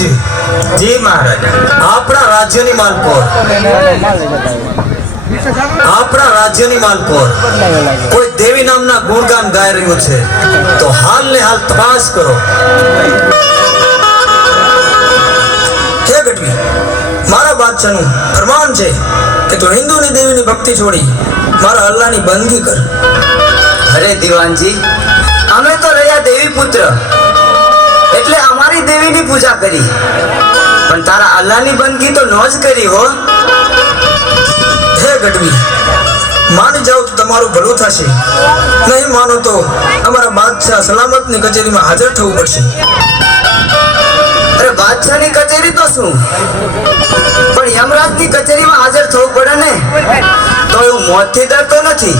દિવાનજી, જી મહારાજ। આપણા રાજ્યની માલકોર, આપણા રાજ્યની માલકોર કોઈ દેવી નામના ગુણગાન ગાઈ રહ્યું છે, તો હાલ ને હાલ તપાસ કરો। હે ગઢવી, મારા બાદશાહનું ફરમાન છે કે તું હિન્દુની દેવીની ભક્તિ છોડી મારા અલ્લાહની બંદગી કર। અરે દીવાનજી, અમે તો રહ્યા દેવી પુત્ર, એટલે અમારી દેવીની પૂજા કરી, પણ તારા અલ્લાહની બંદગી તો ન જ કરી હો। હે ગઢવી, માની જાઓ તો તમારું ભલું થશે, નહીં માનો તો અમારા બાદશાહ સલામતની કચેરીમાં હાજર થવું પડશે। અરે બાદશાહની કચેરી તો શું, પણ યમરાજની કચેરીમાં હાજર થવું પડે ને, તો એવું મોતથી ડરતો નથી।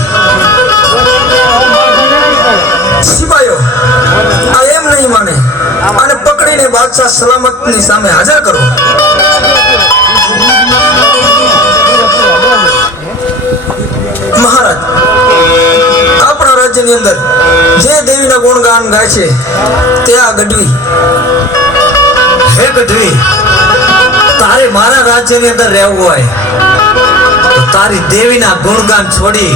સિપાહીઓ, આ એમ નહીં માને, અને પકડીને બાદશાહ સલામતની સામે હાજર કરો। મહારાજ, આપણા રાજ્યની અંદર જે દેવીના ગુણગાન ગાય છે તે આ ગઢવી। હે ગઢવી, તારે મારા રાજ્યની અંદર રહેવું હોય તો તારી દેવીના ગુણગાન છોડી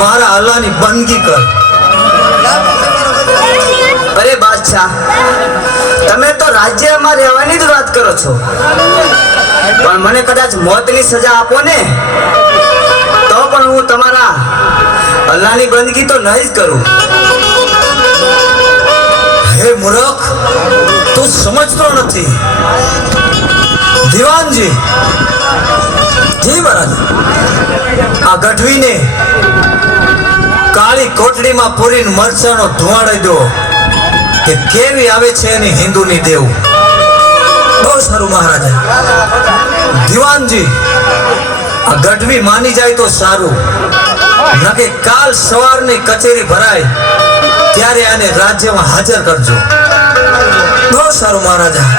મારા અલ્લાહની બંદગી કર। અરે બાદશાહ, તમે તો રાજ્યમાં રહેવાની જ વાત કરો છો, પણ મને કદાચ મોતની સજા આપો ને, તો પણ હું તમારા અલ્લાહની બંદગી તો નહીં જ કરું। હે મૂર્ખ, તું સમજતો નથી। દીવાનજી, જી મહારાજ। આ ગઢવીને કાળી કોટડીમાં પૂરીને મરચાનો ધુવાડી દો કે કેવી આવે છે એની હિન્દુની દેવ। બહુ સારું મહારાજા। દીવાનજી, આ ગઢવી માની જાય તો સારું, નકે કાલ સવારની કચેરી ભરાય ત્યારે આને રાજ્યમાં હાજર કરજો। બહુ સારું મહારાજા।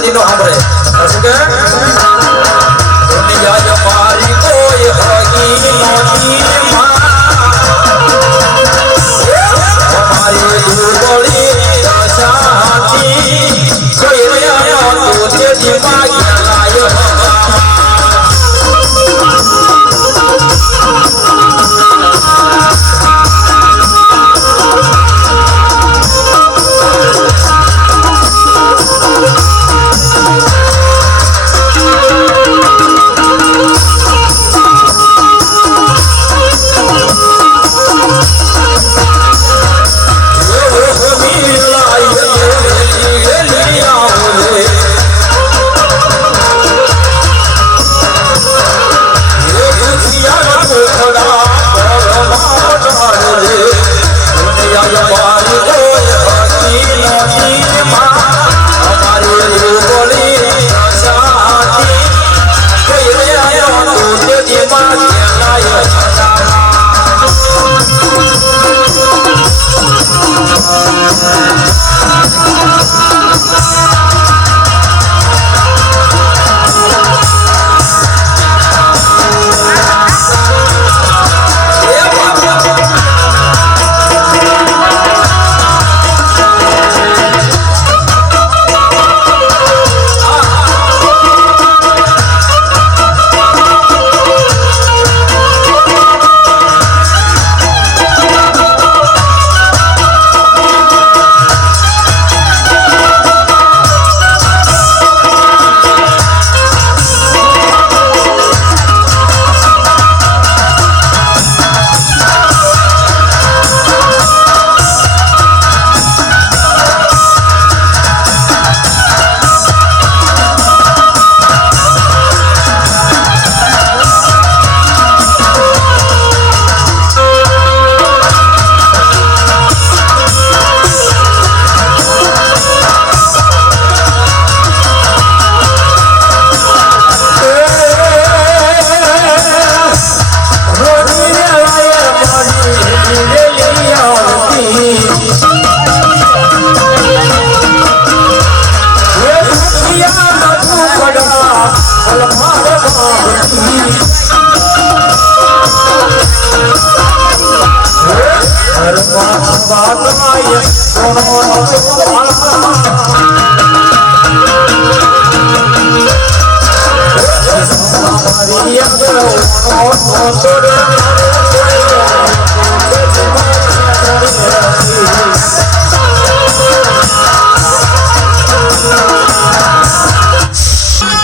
માતાજી નો સાંભળે શું કે દુનિયા મારી કોઈ હોગી નોતી માં અમારી દુર્બળી દશાથી કોઈ રહ્યા તો તે દિમાગ લાયો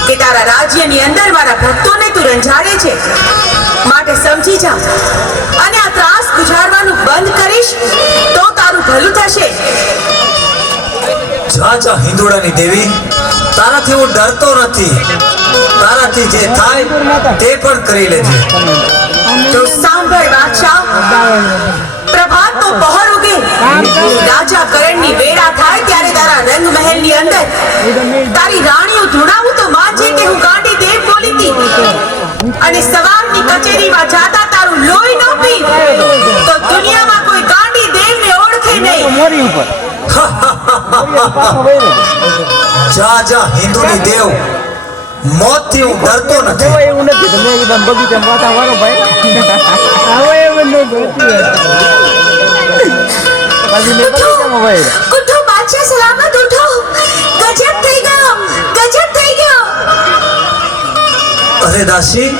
કે તારા રાજ્યની અંદર મારા ભક્તોને તું રંજાડે છે, માટે સમજી જા અને આ ત્રાસ ગુજારવાનું બંધ કરીશ તો તારું ભલું થશે. જા જા હિંદોળાની દેવી, તારાથી હું ડરતો નથી. તારાથી જે થાય તે પણ કરી લેજે. તો સાંભળ બાદશાહ, પ્રભાત તો પહોર ઉગે, રાજા કરણની વેળા થાય ત્યારે તારા રંગમહેલની અંદર તારી રાણીઓ ધૂણાવું તો માનજે કે હું ગાંડી દેવ બોલી હતી. અને સવારની કચેરીમાં જાતા તારું લોહી ન પી તો દુનિયામાં કોઈ ગાંડી દેવને ઓળખે નહીં. જા જા હિન્દુની દેવ, મોતથી હું ડરતો નથી. એવું નથી, તમે એકદમ બગીચામાં વાતાવરણ ભાઈ હવે એવું નથી. પછી મેં બગીચામાં ભાઈ ઉઠો બાદશાહ, સલામત ઉઠો. ગજબ થઈ ગયો, ગજબ થઈ ગયો. અરે દાસી,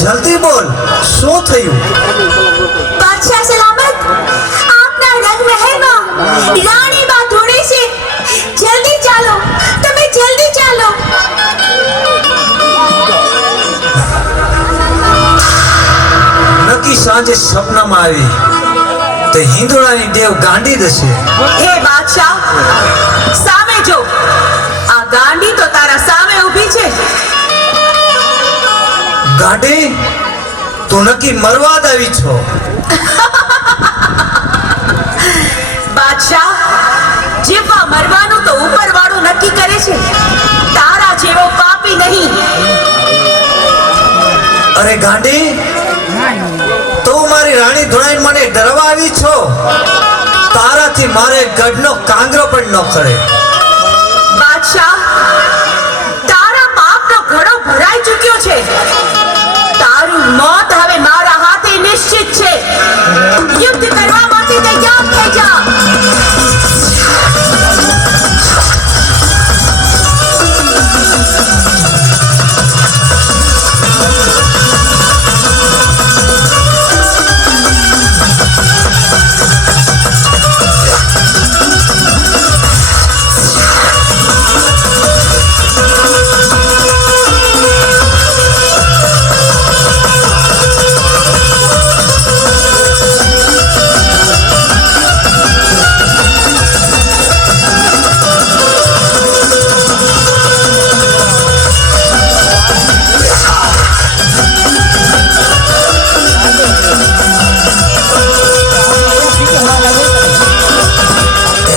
જલ્દી બોલ, શું થયું? બાદશાહ સલામત, આપના રંગમહેલમાં રાણી બા ધૂણે છે. જલ્દી ચાલો, તમે જલ્દી ચાલો. નક્કી સાંજે સપનામાં આવી તે હિંદોળાની દેવ ગાંડી દશે. હે બાદશાહ, સામે જો, આ ગાંડી તો તારા સામે ઊભી છે. ગાંડી, તું નક્કી મરવા જ આવી છો. બાદશાહ, જીવવા મરવાનું તો ઉપરવાળો નક્કી કરે છે, તારા જેવો પાપી નહીં. અરે ગાંડી, તું મારી રાણી ધોળાઈને મને ડરવા આવી છો. તારાથી મારે ગઢનો કાંગરો પણ ન ખરે. બાદશાહ, મોત હવે મારા હાથે નિશ્ચિત છે. યુદ્ધ કરવા માટે તૈયાર થઈ જા.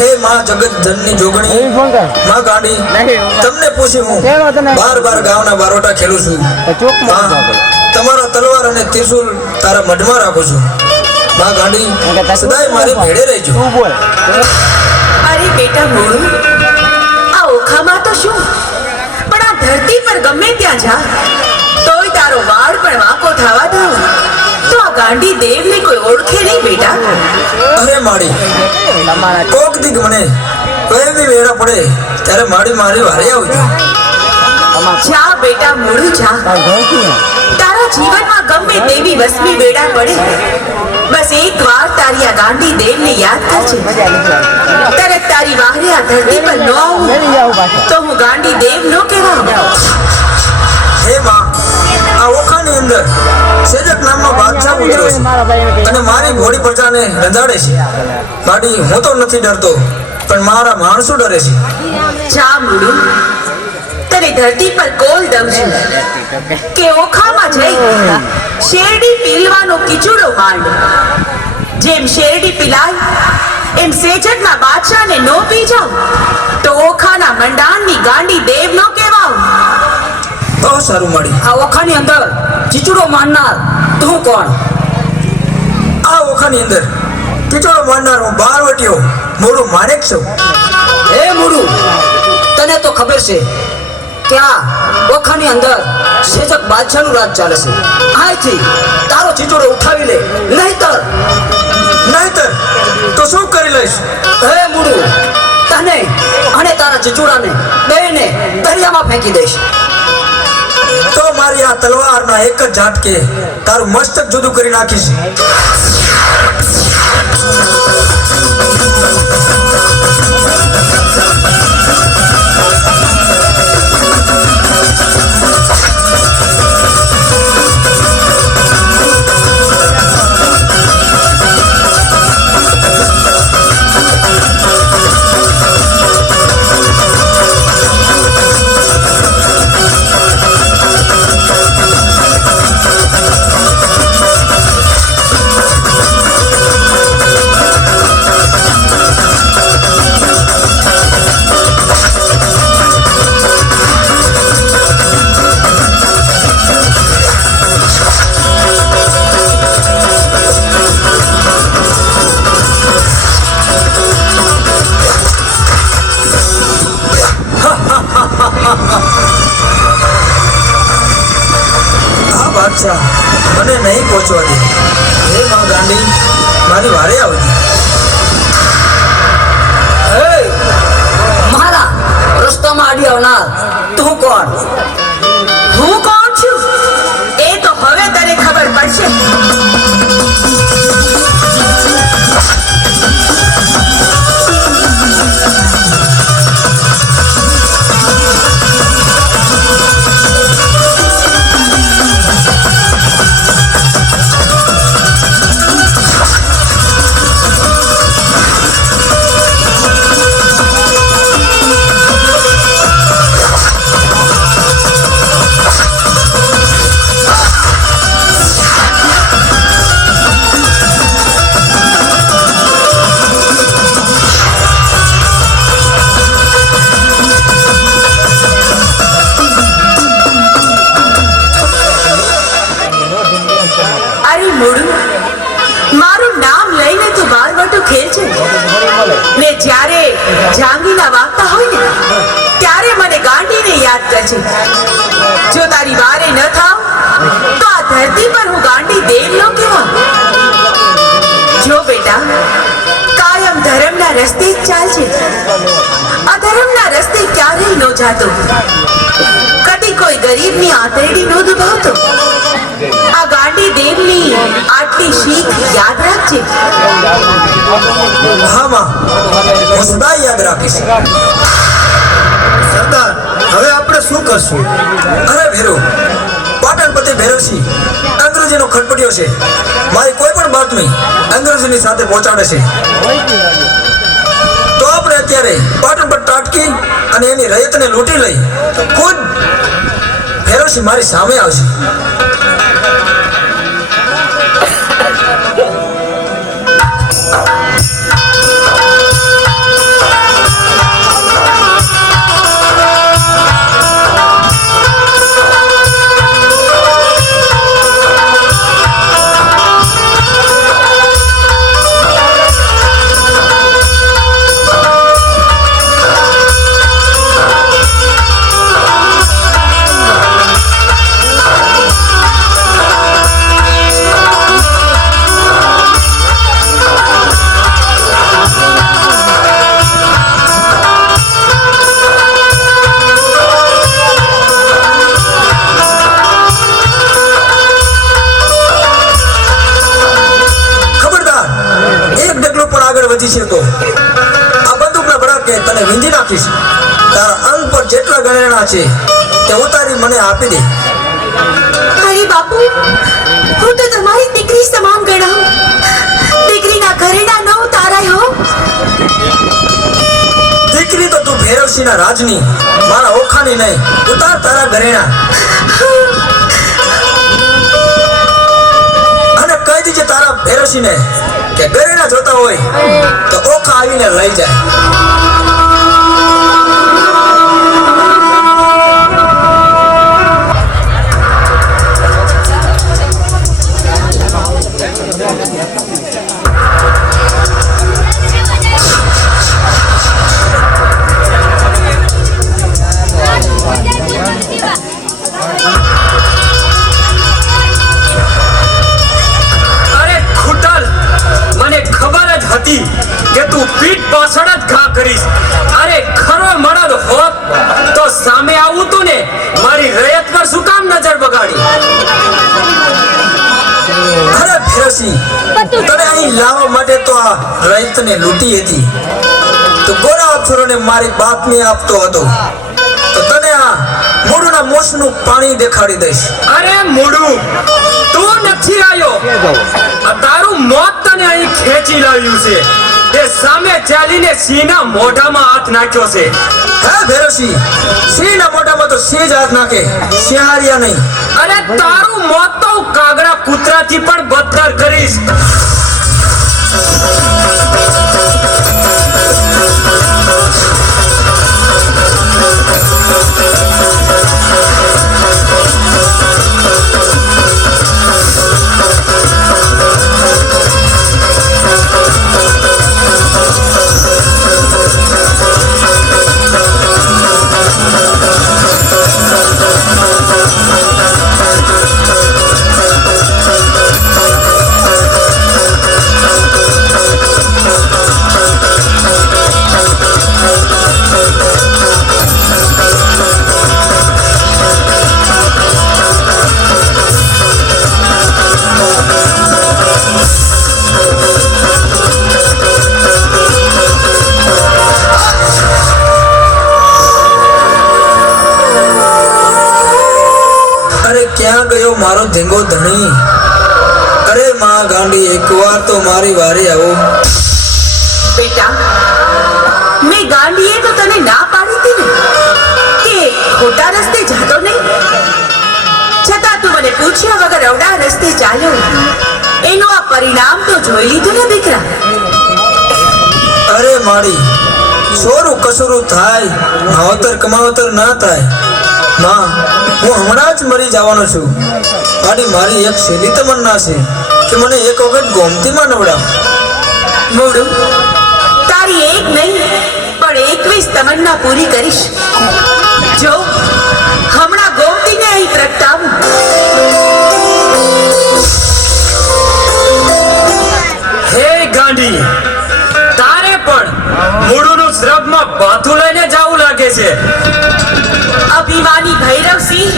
હે માં જગત જનની જોગણી એ ફોન કર માં ગાંડી તમને પૂછી હું કેવો તને? બાર ગામના બારોટા ખેલું છું. તો ચોકમાં માં, તમારા તલવાર અને ત્રિશુલ તારા મઢમાં રાખું છું. માં ગાંડી સદાય મારી ભેડે રહેજો. તું બોલ અરે બેટા મોરુ, આ ઓખામાં તો શું, પણ આ ધરતી પર ગમે ત્યાં જા તોય તારો વાળ પણ વાંકો થવા દો તો આ ગાંડી દેવને કોઈ ઓળખે નહીં બેટા. અરે માડી, તમારા કોક દીક મને કોઈ બી વેરા પડે ત્યારે માડી મારી વારે આવજો. જા બેટા મોરુ જા. તારા જીવનમાં ગમે તેવી વસમી વેડા પડે, બસ એક વાર તારી આ ગાંડી દેવને યાદ કરજે. તરત તારી વાહરે આ ધરતી પર ન આવું તો હું ગાંડી દેવ નો કહેવાઉં. હે માં, આ ઓખાની અંદર સેજક નામનો બાદશાહ ઉતર્યો છે અને મારી ભોળી પ્રજાને રંજાડે છે. માડી, હું તો નથી ડરતો, પણ મારા માણસો ડરે છે. જા મુડુ, તને ધરતી પર કોલ દઉં છું કે ઓખામાં જઈ શેરડી પીલવાનો કિચુડો માંડ. જેમ શેરડી પીલાય એમ સેજકના બાદશાહને નો પી જાવ તો ઓખાના મંડાણની ગાંડી દેવ નો કહેવાઉં. બહુ સારું માડી. આ ઓખાની અંદર ચીચડો મારનાર તું કોણ? આ ઓખાની અંદર ટીચોડો મારનાર હું બારવટીયો મોડું માણેક છું. હે મુરુ, તને તો ખબર છે કે આ ઓખાની અંદર સેજક બાદશાહનું રાજ ચાલે છે. અહીંથી તારો ચીચડો ઉઠાવી લે, નહીતર નહીતર તો શું કરી લઈશ? હે મુરુ, તને અને તારા ચીચડાને બેને દરિયામાં ફેંકી દઈશ. તો મારી આ તલવારના એક જ ઝાટકે તારું મસ્તક જુદું કરી નાખીશ. આ બાદશાહ મને નહીં પહોંચવા દે. હે માં ગાંડી, મારી વારે આવજો. હે મારા રસ્તામાં આડી આવનાર તું કોણ? હું કોણ છું એ તો હવે તને ખબર પડશે. ને જ્યારે જાંગીલા વાગતા હોય ને ત્યારે મને ગાંડીને યાદ કરજે. જો તારી વારે ન થાવ તો આ ધરતી પર રસ્તે જ ચાલજે. અધર્મના રસ્તે ક્યારેય ન જાતો. કદી કોઈ ગરીબની આંતરડી ન દુભાવતો. આ ગાંડી દેવની આટલી શીખ યાદ રાખજે. હા માં, હું સદા યાદ રાખીશ. સરદાર, હવે આપણે શું કરશું? અરે ભેરુ, પાટણ પતિ ભૈરવસિંહ અંગ્રેજીનો ખટપટિયો છે. મારી કોઈ પણ બાતમી અંગ્રેજીની સાથે પહોંચાડે છે. તો આપણે અત્યારે પાટણ પર તાટકી અને એની રયતને લૂંટી લઈ ખુદ ભૈરવસિંહ મારી સામે આવશે. છે તો આ બંદૂકના ભડાકે તને વીંધી નાખીશ. તારા અંગ પર જેટલા ગણેણા છે તે ઉતારી મને આપી દે. અરે બાપુ, હું તો તમારી દીકરી સમાન ગણાવું. દીકરીના ઘરેણા ન ઉતારાય હો. દીકરી તો તું ભૈરવસિંહના રાજની, મારા ઓખાની નહીં. ઉતાર તારા ઘરેણા અને કહી દીજે તારા ભૈરવસિંહને કે ઘરેણા જોતા હોય તો ઓખા આવીને લઈ જાય. કે તું પીઠ પાછળ જ ઘા કરીશ. અરે ખરો મળદ હોત તો સામે આવું તું ને મારી રયત પર શું કામ નજર બગાડી? અરે ભૈરવસિંહ, તને અહીં લાવવા માટે તો આ રયતને લૂંટી હતી. તો ગોરા અક્ષરોને મારી બાતમી આપતો હતો તો તને આ મૂળના મોસનું પાણી દેખાડી દઈશ. અરે મૂળું, તું નથી આવ્યો. આ તારું મોત તને અહીં ખેંચી લાવ્યું છે. તે સામે ચાલીને સિંહના મોઢામાં હાથ નાખ્યો છે. હે ભૈરવસિંહ, સિંહના મોઢામાં તો સિંહ જ હાથ નાખે, સિંહારિયા નહીં. અરે તારું મોત તો હું કાગડા કૂતરાથી પણ બદતર કરીશ. ક્યાં ગયો મારો ધીંગો ધણી? અરે માં ગાંડી, એકવાર તો મારી વારી આવો. બેટા, મેં ગાંડીએ તો તને ના પાડી હતી ને કે ખોટા રસ્તે જાતો નહીં. છતાં તું મને પૂછ્યા વગર અવડા રસ્તે ચાલ્યો. એનું આ પરિણામ તો જોઈ લીધું ને દીકરા. અરે માડી, સોરું કસુરું થાય, માવતર કમાવતર ના થાય. માં, હું હમણાં જ મરી જવાનો છું. મારી એક છેલ્લી તમન્ના છે કે મને એક વખત ગોમતીમાં નવડાવ. મોડું, તારી એક નહીં પણ 21 તમન્ના પૂરી કરીશ. જો હમણાં ગોમતીને અહીં પ્રગટાવું. હે ગાંડી, તારે પણ છે. અભિમાની ભૈરવસિંહ,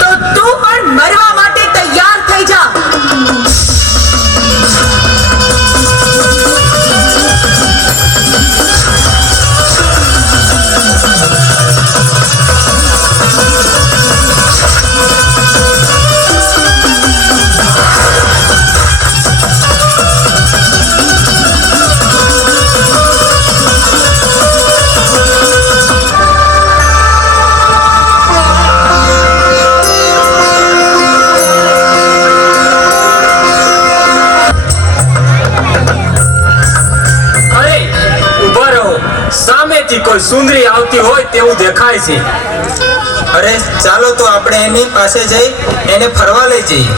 તો તું પણ મરવા માટે તૈયાર થઈ જા. અરે ઊભા રહો. સામેથી કોઈ સુંદરી આવતી હોય તેવું દેખાય છે. અરે ચાલો તો આપણે એની પાસે જઈ એને ફરવા લઈ જઈએ.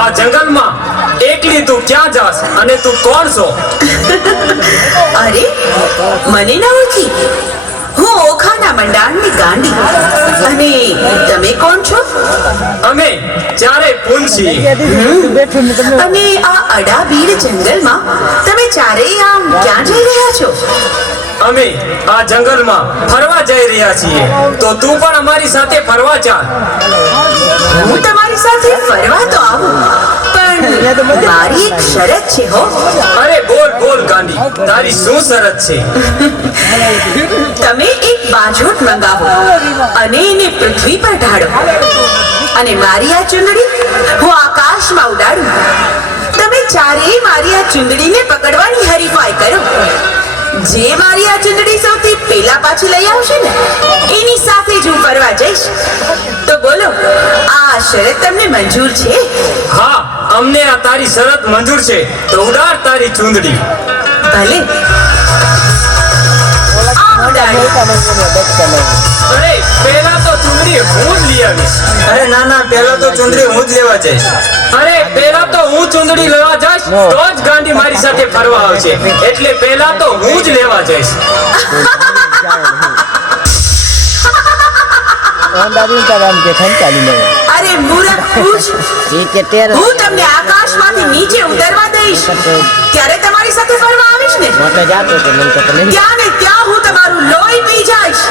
આ જંગલમાં એકલી તું ક્યાં જાસ અને તું કોણ છો? અરે, મને ન ઓળખી? હું ઓખાના મંડાણની ગાંડી. અને તમે કોણ છો? અમે ચારે પૂન છીએ. અને આ અડાબીડ જંગલમાં તમે ચારેય આમ ક્યાં જઈ રહ્યા છો? અમે આ જંગલમાં ફરવા જઈ રહ્યા છીએ. તો તું પણ અમારી સાથે ફરવા ચાલ. હું તમારી સાથે ફરવા તો આવું, પણ મારી એક શરત છે હો. અરે બોલ બોલ ગાંડી, તારી શું શરત છે? તમે એક બાજોટ મંગાવો અને એને પૃથ્વી પર ઢાળો, અને મારી આ ચુંદડી હું આકાશમાં ઉડાડું. તમે ચારેય મારી આ ચુંદડીને પકડવાની હરીફાઈ કરો. જે મારી આ ચુંદડી સૌથી પહેલા પાછી લઈ આવશે ને, એની સાથે જ હું ફરવા જઈશ. તો બોલો, આ શરત તમને મંજૂર છે? હા, અમને આ તારી શરત મંજૂર છે. તો ઉડાડ તારી ચુંદડી. ભલે, આ ઉડાડી. અરે પહેલા તો ચુંદડી હું જ લઈ આવીશ. અરે ના ના, પહેલા તો ચુંદડી હું જ લેવા જઈશ. અરે પહેલા તો હું ચુંદડી લેવા જઈશ, તો જ ગાંડી મારી સાથે ફરવા આવશે. એટલે પહેલા તો હું જ લેવા જઈશ. અરે મૂરખ પૂછ, હું તમને આકાશમાંથી નીચે ઉતરવા દઈશ, ત્યારે તમારી સાથે ફરવા આવીશ ને. ત્યાં ને ત્યાં હું તમારું લોહી પી જઈશ.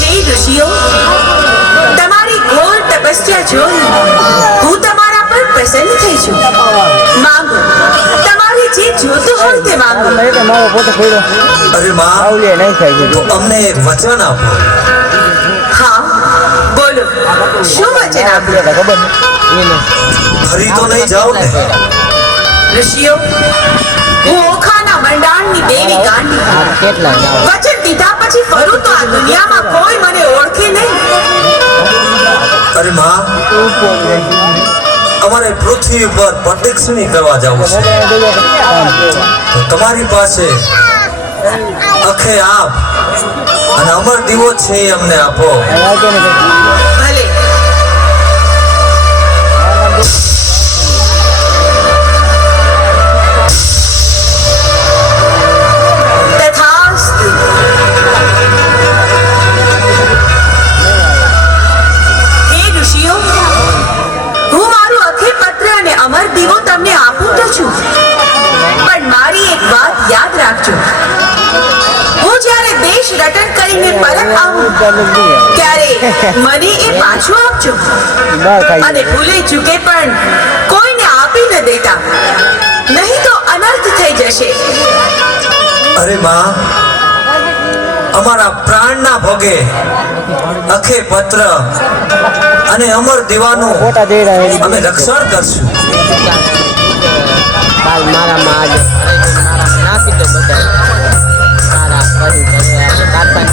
હે ઋષિઓ, તમારી ઘોર તપસ્યા જોઈ હું તમારા પર પ્રસન્ન થઈ છું. માંગો, તમારે જે જોતું હોય તે માંગો. અરે માં, તો અમને એક વચન આપો. હા, બોલો, શું વચન આપ્યું? ફરી તો નહીં જાઓ ને? ઋષિઓ, હું ઓખાના મંડાણની દેવી ગાંડી. વચન દીધા પછી ફરું તો આ દુનિયામાં કોઈ મને ઓળખે નહીં. અરે માં, અમારે પૃથ્વી પર પ્રદક્ષિણી કરવા જવું છે. તો તમારી પાસે અખે આપ અને અમર દીવો છે એ અમને આપો. ભલે, પર્યટન કરીને પરત આવું ત્યારે મને એ પાછું આપજો અને ભૂલે ચૂકે પણ કોઈને આપી ન દેતા, નહીં તો અનર્થ થઈ જશે. અરે માં, અમારા પ્રાણના ભોગે અખે પત્ર અને અમર દીવાનું અમે રક્ષણ કરશું. મારા માં આજે નાખી દો બધા મારા પછી કાઢતા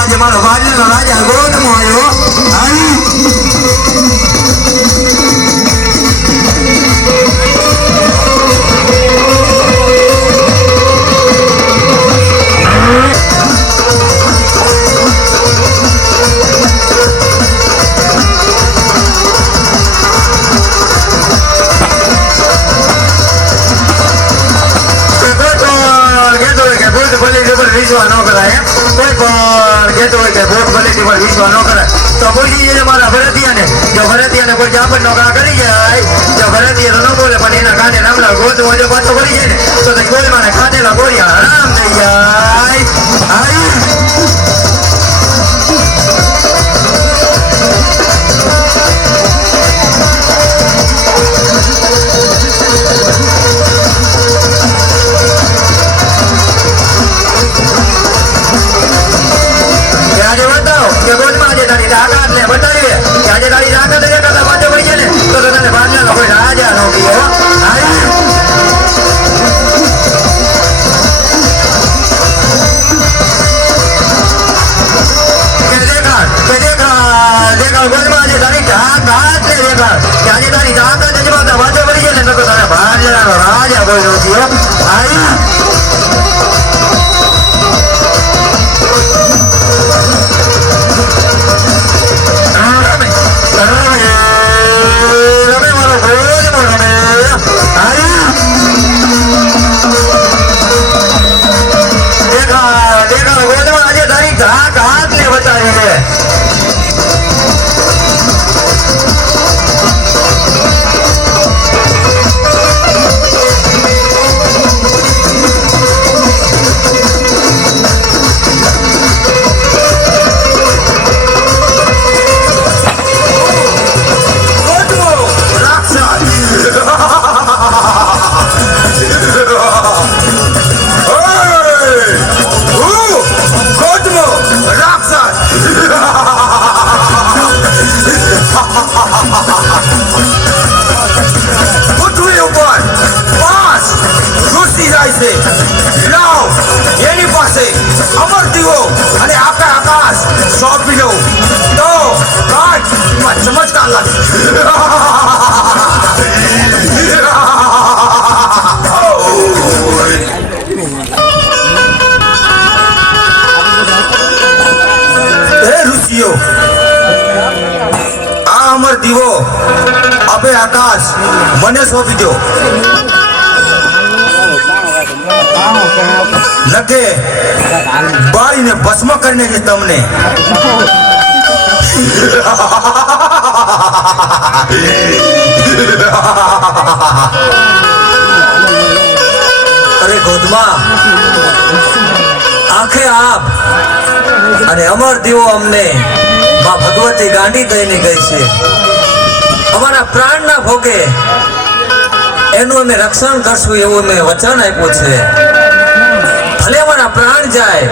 આજે મારો બાજુનો રાજા ગોતમો આવ્યો. વિશ્વાસ ન કરાય, કોઈ પણ કહેતો હોય કે ભૂત ભલેથી પર વિશ્વાસ ન કરાય તો પૂછી જઈએ મારા ભરતિયાને. જો ભરતિયાને કોઈ જામન નો ઘા કરી જાય, જો ભરતિયા તો ન બોલે પણ એના કાને રામલા ગોતવો જો પાછો કરી જાય ને તો કોઈ માને ખાધેલા ગોળિયા હરામ થઈ જાય. રાજા કોઈ નથી. એની પાસે અમર દીવો અને આકાશ સોંપી દઉં તો કાટમાં ચમત્કાર લાગે. હે ઋષિઓ, આ અમર દીવો આપે આકાશ મને સોંપી દો. નકે બાળીને ભસ્મ કરીને છે તમને. અરે ગોદમા, આખે આપ અને અમર દીવો અમને માં ભગવતી ગાંડી દઈને ગઈ છે. અમારા પ્રાણના ભોગે એનું અમે રક્ષણ કરશું એવું અમે વચન આપ્યું છે. ભલે અમારા પ્રાણ જાય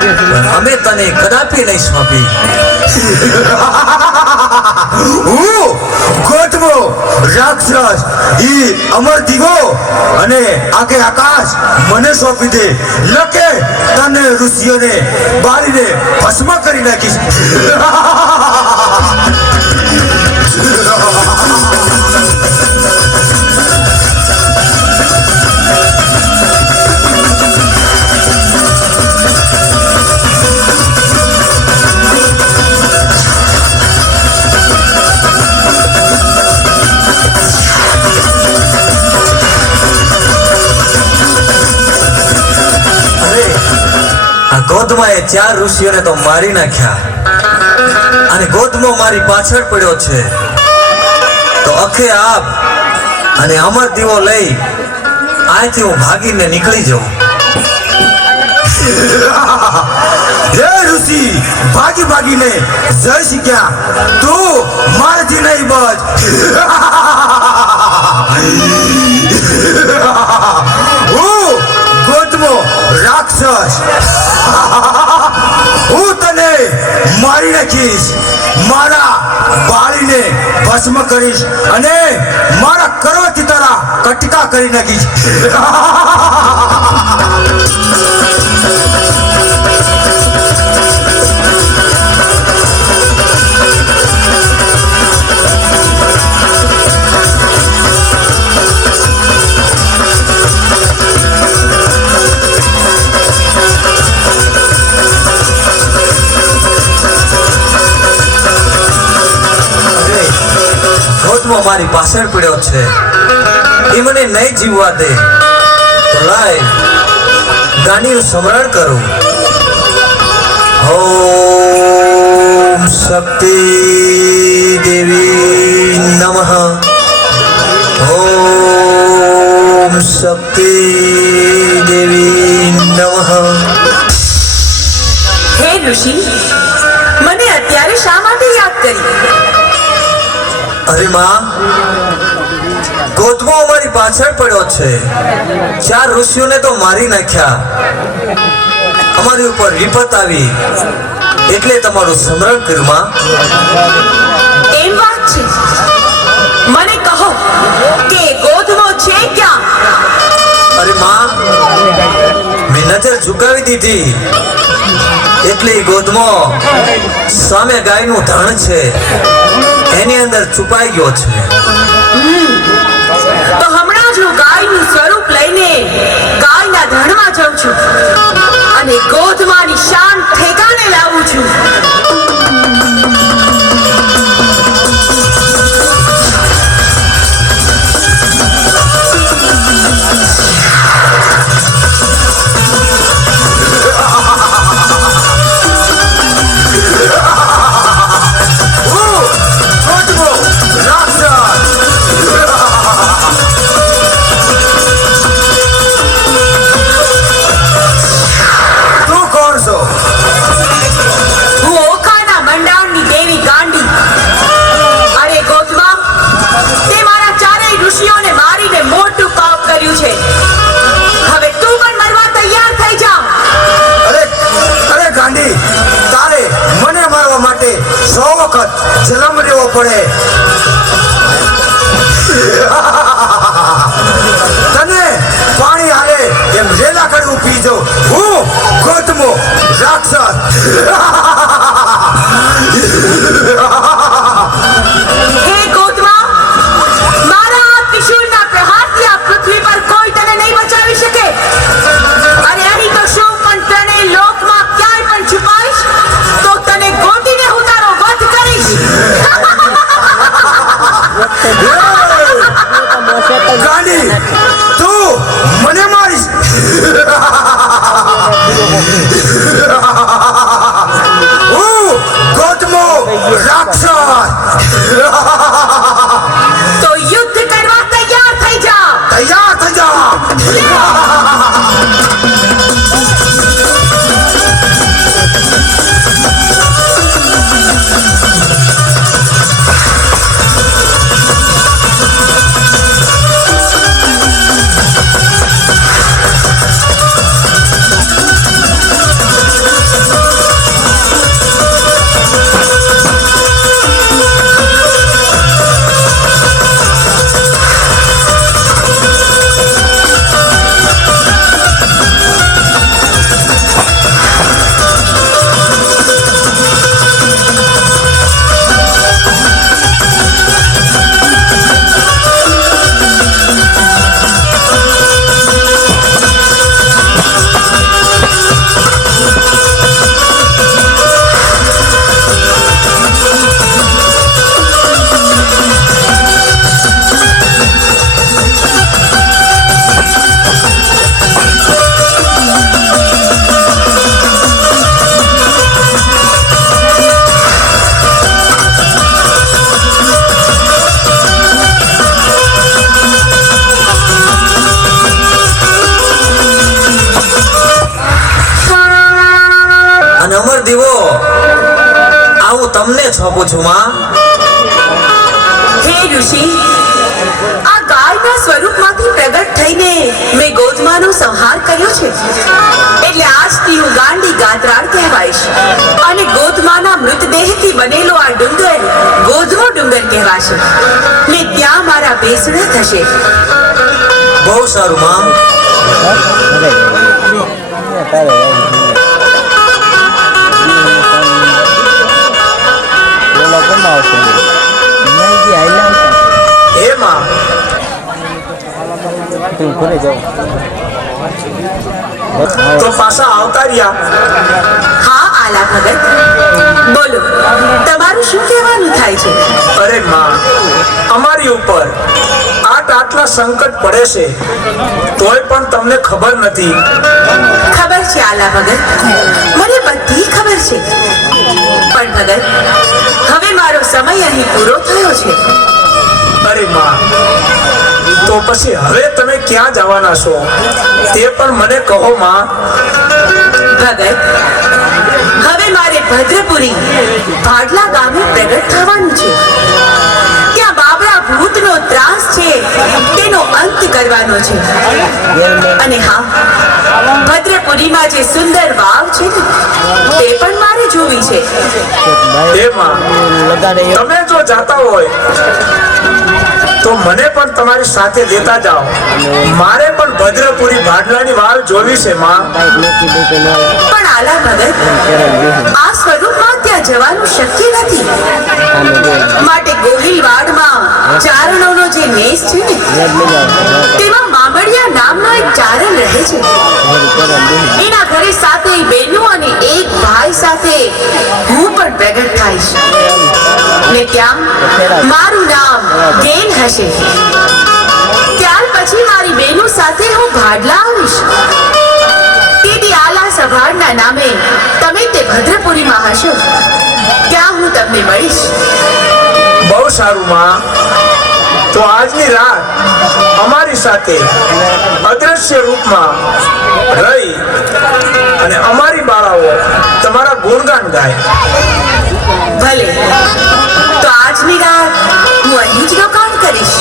પણ અમે તને કદાપી નહીં સોંપી. ગોતમો રાક્ષસ ઈ અમર દીવો અને આખે આકાશ મને સોંપી દે, લકે તને ઋષિઓને બાળીને ભસ્મ કરી નાખીશ. ગોતમાએ 4 ઋષિઓને તો મારી નાખ્યા અને ગોતમો મારી પાછળ પડ્યો છે. તો અખે આપ અને અમર દીવો લઈ અહીંથી હું ભાગીને નીકળી જાઉં. હે ઋષિ, ભાગી ભાગીને જઈ શીખ્યા તું મારાથી નહીં બચ. હું ગોતમો રાક્ષસ, હું તને મારી નાખીશ, મારા બાળીને ભસ્મ કરીશ અને મારા કરોથી તારા કટકા કરી નાખીશ. ગોતમો મારી પાછળ પડ્યો છે, એ મને નહીં જીવવા દે. તો લાય ગાંડીનું સ્મરણ કરું. ઓમ શક્તિ દેવી નમઃ. ઓમ શક્તિ દેવી નમઃ. હે ઋષિ, મને અત્યારે શા માટે યાદ કરી? અરે માં, ગોતમો અમારી પાછળ પડ્યો છે. 4 ઋષિઓને તો મારી નાખ્યા, અમારી ઉપર વિપત આવી એટલે તમારું સ્મરણ કર્યું માં. એમ વાત છે? મને કહો કે ગોધમો છે ક્યાં? અરે માં, મેં નજર ઝુકાવી દીધી એટલે ઈ ગોતમો સામે ગાયનું ધણ છે એની અંદર છુપાઈ ગયો છે. તો હમણાં જ હું ગાયનું સ્વરૂપ લઈને ગાયના ધણમાં જાઉં છું અને ગોધમાની શાન ઠેકાણે લાવું છું. જન્મ લેવો પડે. તને પાણી હાલે એમ રેલા કડવું પીજો. હું ગોતમો રાક્ષસ. હે ગોધમા, મારા આ ત્રિશૂળના પ્રહારથી આ પૃથ્વી પર કોઈ તને નહીં બચાવી શકે. અને અહીં તો શું, પણ તને લોકમાં ક્યાંય પણ છુપાઈશ તો તને ગોતીને હું તારો વધ કરીશ. ગાંડી, તું મને મારીશ. હું તમને સોંપું છું માં. હે ઋષિ, આ ગાયના સ્વરૂપમાંથી પ્રગટ થઈને મેં ગોધમાનો સંહાર કર્યો છે, એટલે આજથી હું ગાંડી ગાત્રાળ કહેવાઈશ અને ગોધમાના મૃતદેહથી બનેલો આ ડુંગર ગોધમો ડુંગર કહેવાશે ને ત્યાં મારા બેસણા થશે. બહુ સારું માં. હે માં તો પાછા આવતા રહ્યા. હા આલા ભગત, બોલો તમારું શું કહેવાનું થાય છે? અરે માં, અમારી ઉપર આટલા સંકટ પડે છે તોય પણ તમને ખબર નથી. ખબર છે આલા ભગત, મને બધી ખબર છે, પણ ભગત હવે મારો સમય અહીં પૂરો થયો છે. અરે માં, તો પછી હવે તમે ક્યાં જવાના છો તે પણ મને કહો માં. ભગત હવે મારે ભદ્રપુરી ભાડલા ગામે પ્રગટ થવાનું છે. ત્યાં બાબરા ભૂતનો ત્રાસ છે તેનો અંત કરવાનો છે. અને હા, ભદ્રપુરીમાં જે સુંદર વાવ છે ને તે પણ મારે જોવી છે. હે માં, તમે જો જાતા હોય તો મને પણ તમારી સાથે લેતા જાઓ. મારે પણ ભદ્રપુરી ભાડલાની વાવ જોવી છે માં. પણ આલા ભગત આ સ્વરૂપમાં ત્યાં જવાનું શક્ય નથી. માટે ગોહિલવાડમાં ચારણોનો જે નેસ છે ને તેમાં મામડિયા નામનો એક ચારણ રહે છે. એના ઘરે સાથે બહેનો અને એક ભાઈ સાથે હું પણ પ્રગટ થઈશ ને ત્યાં મારું નામ ગેન હશે. ત્યાર પછી મારી બહેનો સાથે હું ભાડલા આવીશ. તેથી આલા સભારના નામે તમે તે ભદ્રપુરીમાં હશો, ત્યાં હું તમને મળીશ. બહુ સારું માં. તો આજની રાત અમારી સાથે અદ્રશ્ય રૂપમાં રહી અને અમારી બાળાઓ તમારા ગુણગાન ગાય. ભલે, તો આજની રાત હું અહીં જ રોકાણ કરીશ.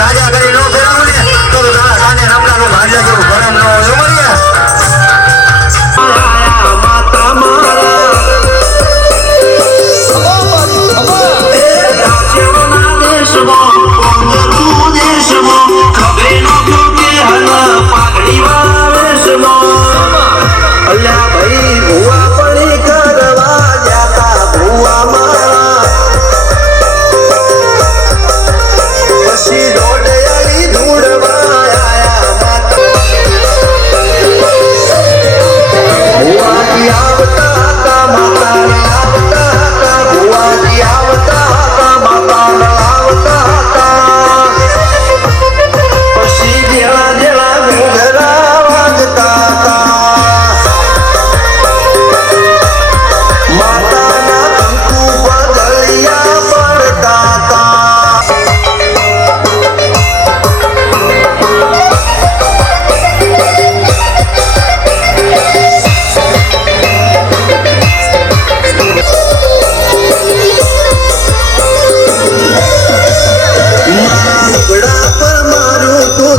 રાજા કરી નો ફેરવું ને તો તારા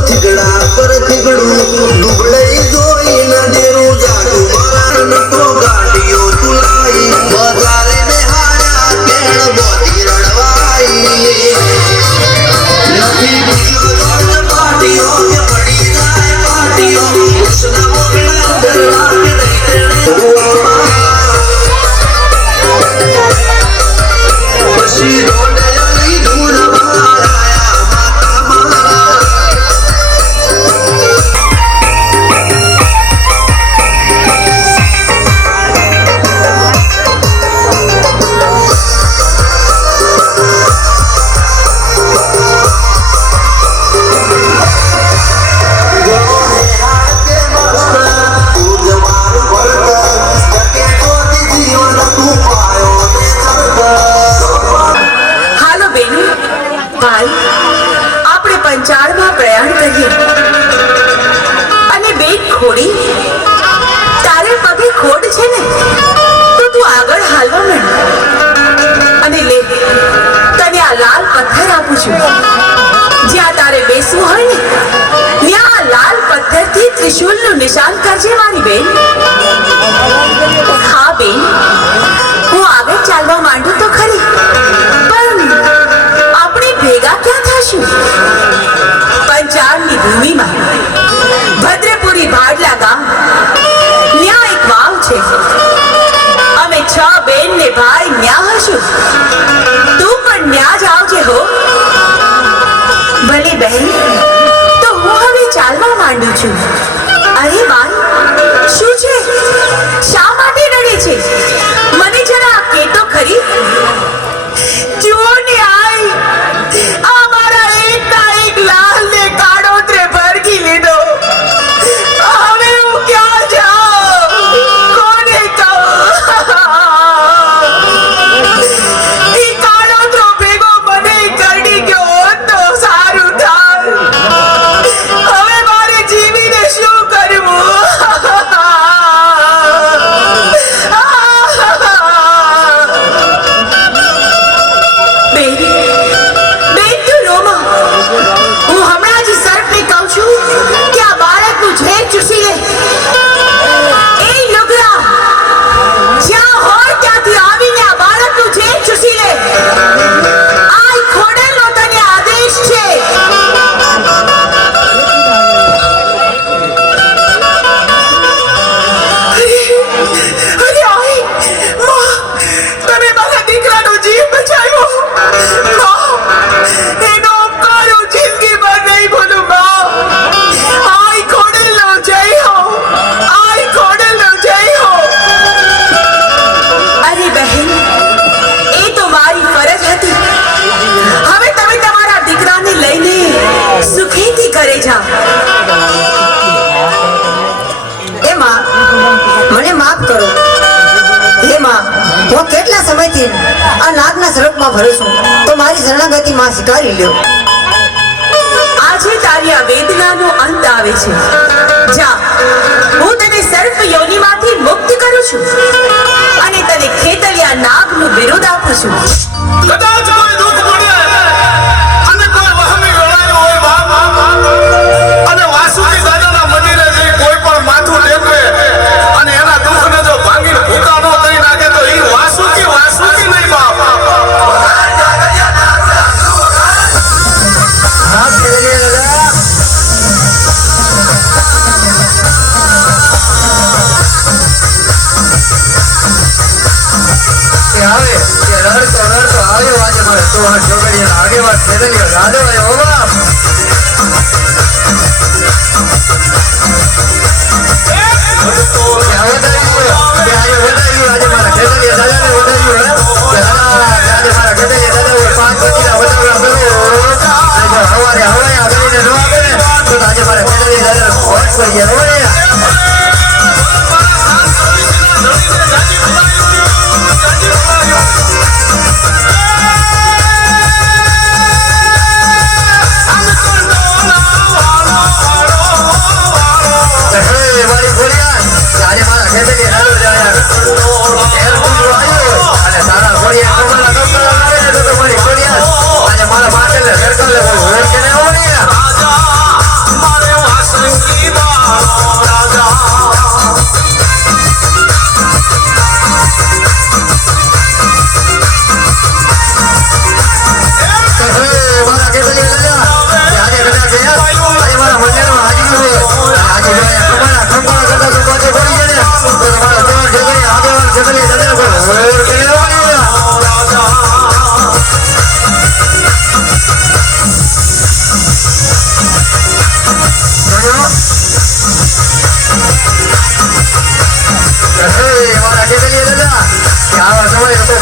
થીગડા પર થીગડું દુબળઈ જોઈ નજરું જાડું મારા નતો ગાડીઓ તુલાઈ બજારે બેહાડ્યા કેળ બોધી રડવાઈ નથી ગુજરો પાટીઓ કે પડી જાય પાટીઓ કૃષ્ણ મોગલા દરવા કે પછી રોડેલી ધૂળ મારાયા માતા મારા હાલો બેન ભાઈ આપણે પંચાળમાં પ્રયાણ કરીએ અને બેન ખોડી તારે પગે ખોડ છે ને તો તું આગળ હાલવા માંડ અને લે તને આ લાલ પથ્થર આપું છું જ્યાં તારે બેસવું હોય ને ત્યાં આ લાલ પથ્થરથી ત્રિશૂલનું નિશાન કરજે મારી બેન હા બેન હું આગળ ચાલવા માંડું તો ખરી પણ આપણે ભેગા ક્યાં થશું પંચાળની ભૂમિમાં ભદ્રપુરી ભાડલા ગામ ત્યાં એક વાવ છે અમે 6 બેન ને ભાઈ ન્યા હશું તું પણ ન્યા જ આવજે હો ભલે બહેન તો હું હવે ચાલવા માંડું છું અરે બાઈ શું છે શા માટે રડે છે મને જરા કે તો ખરી જુઓ ને આ મારા એકના એક લાલને કાળોતરે ભરગી લીધો હવે હું ક્યાં જાઉં કોને કહું ઈ કાળોતરો ભેગો મને કરડી ગયો હોત તો સારું થાય હવે મારે જીવીને શું કરવું બેન બેન તું રોમાં હું હમણાં જ સર્પને કહું છું કે આ બાળકનું ઝેર ચૂસી લે એ લુગડા જ્યાં હોય ત્યાંથી આવીને આ બાળકનું ઝેર ચૂસી લે આ ખોડલનો તને આદેશ છે અરે આઈ માં તમે મારા દીકરાનો જીવ બચાવ્યો માં એનો ઉપકાર હું જિંદગીભર નહીં ભૂલું માં આઈ ખોડલનો જય હો આઈ ખોડલનો જય હો અરે બહેન એ તો મારી ફરજ હતી હવે તમે તમારા દીકરાને લઈને સુખેથી ઘરે જાઓ એ માં મને માફ કરો હે માં હું કેટલા સમયથી આ નાગના સ્વરૂપમાં ભરું છું તો મારી શરણાગતિ માં સ્વીકારી લ્યો આજે તારી આ વેદનાનો અંત આવે છે જા હું તને સર્પ યોનિમાંથી મુક્ત કરું છું અને તને ખેતલિયા નાગનું બિરુદ આપું છું કદાચ કોઈ દુઃખ પડે અને કોઈ વહમી વેળાયો હોય બાપ અને વાસુકી દાદાના મંદિરે જઈ કોઈ પણ માથું ટેકે અને એના દુઃખને જો ભાંગીને ભૂકા ન કરી નાખે તો ઈ વાસુકી નહીં બાપ આવે કે રડતો આવ્યો આજે મારે તો આ છોકરીના આગેવાન ખેતલિયો દાદો આવ્યો બાપ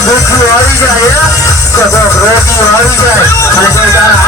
દુઃખી આવી જાય કે કોઈક રોગી આવી જાય અને કોઈ તારા